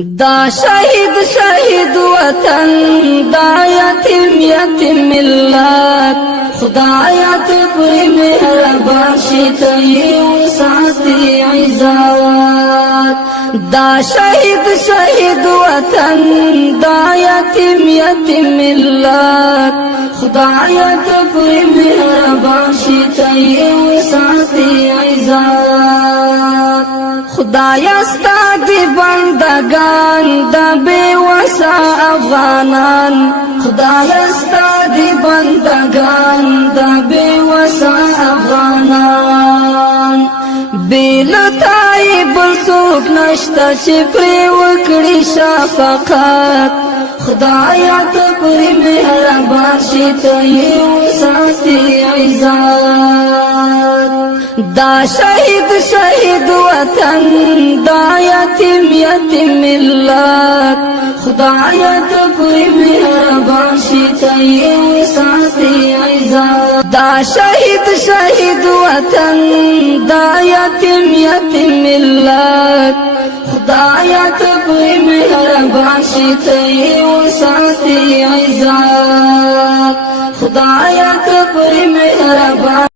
دا شهید وطن دا یتیم ملت خدایا ته پر مهربان شي ته ساتي عزت دا شهید وطن دا یتیم ملت خدایا ته پر مهربان شي ته ساتي عزت خدایا ستا دی بندگان دا بے وسا افغانان خدایا ستا دی بندگان دا بے وسا افغانان بیلتای بلسوک نشتا چی پری وکڑی شفقت خدایا تپری مہربان شیطای وساتی عزت دا شهید وطن دا یتیم ملت خدایا تپری مهربان شي ته ساتي عزت دا شهید وطن دا یتیم ملت خدایا تپری مهربان شي ته ساتي عزت خدایا تپری مهربان